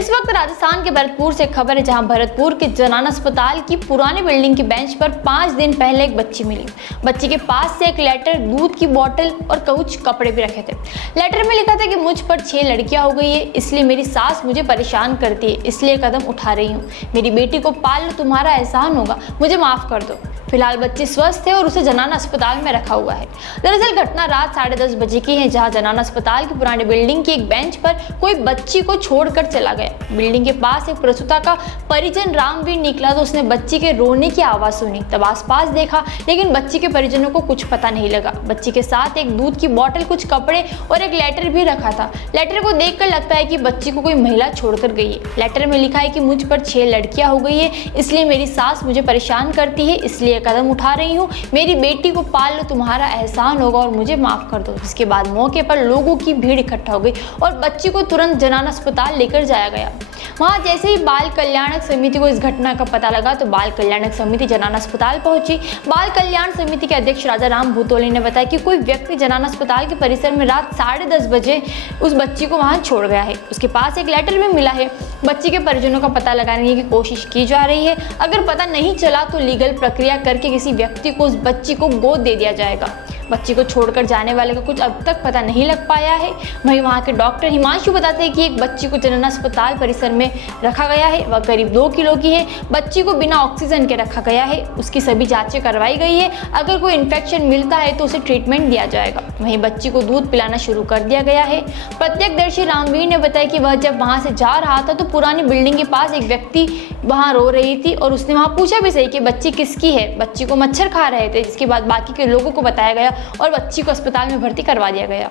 इस वक्त राजस्थान के भरतपुर से खबर है, जहां भरतपुर के जनाना अस्पताल की पुरानी बिल्डिंग की बेंच पर 5 दिन पहले एक बच्ची मिली। बच्ची के पास से एक लेटर, दूध की बोतल और कुछ कपड़े भी रखे थे। लेटर में लिखा था कि मुझ पर 6 लड़कियां हो गई है, इसलिए मेरी सास मुझे परेशान करती है, इसलिए कदम उठा रही हूँ। मेरी बेटी को पाल लो, तुम्हारा एहसान होगा, मुझे माफ कर दो। फिलहाल बच्ची स्वस्थ है और उसे जनाना अस्पताल में रखा हुआ है। दरअसल घटना रात 10:30 बजे की है, जहां जनाना अस्पताल की पुरानी बिल्डिंग की एक बेंच पर कोई बच्ची को छोड़कर चला गया। बिल्डिंग के पास एक प्रसूता का परिजन रामवीर निकला तो उसने बच्ची के रोने की आवाज़ सुनी, तब आसपास देखा, लेकिन बच्ची के परिजनों को कुछ पता नहीं लगा। बच्ची के साथ एक दूध की बोतल, कुछ कपड़े और एक लेटर भी रखा था। लेटर को देखकर लगता है कि बच्ची को कोई महिला छोड़कर गई है। लेटर में लिखा है कि मुझ पर 6 लड़कियां हो गई है, इसलिए मेरी सास मुझे परेशान करती है, इसलिए कदम उठा रही हूँ। मेरी बेटी को पाल लो, तुम्हारा एहसान होगा और मुझे माफ कर दो। इसके बाद मौके पर लोगों की भीड़ इकट्ठा हो गई और बच्ची को तुरंत जनाना अस्पताल लेकर जाया गया। वहां जैसे ही बाल कल्याणक समिति को इस घटना का पता लगा तो बाल कल्याणक समिति जनाना अस्पताल पहुंची। बाल कल्याण समिति के अध्यक्ष राजा राम भूतोली ने बताया कि कोई व्यक्ति जनाना अस्पताल के परिसर में रात 10:30 बजे उस बच्ची को वहां छोड़ गया है। उसके पास एक लेटर भी मिला है। बच्ची के परिजनों का पता लगाने की कोशिश की जा रही है। अगर पता नहीं चला तो लीगल प्रक्रिया करके किसी व्यक्ति को उस बच्ची को गोद दे दिया जाएगा। बच्ची को छोड़कर जाने वाले का कुछ अब तक पता नहीं लग पाया है। वहीं वहां के डॉक्टर हिमांशु बताते हैं कि एक बच्ची को जनाना अस्पताल परिसर में रखा गया है। वह करीब 2 किलो की है। बच्ची को बिना ऑक्सीजन के रखा गया है। उसकी सभी जांचें करवाई गई है। अगर कोई इन्फेक्शन मिलता है तो उसे ट्रीटमेंट दिया जाएगा। वहीं बच्ची को दूध पिलाना शुरू कर दिया गया है। प्रत्यक्षदर्शी रामवीर ने बताया कि वह जब वहां से जा रहा था तो पुरानी बिल्डिंग के पास एक व्यक्ति वहां रो रही थी और उसने वहां पूछा भी सही कि बच्ची किसकी है। बच्ची को मच्छर खा रहे थे, जिसके बाद बाकी के लोगों को बताया गया और बच्ची को अस्पताल में भर्ती करवा दिया गया।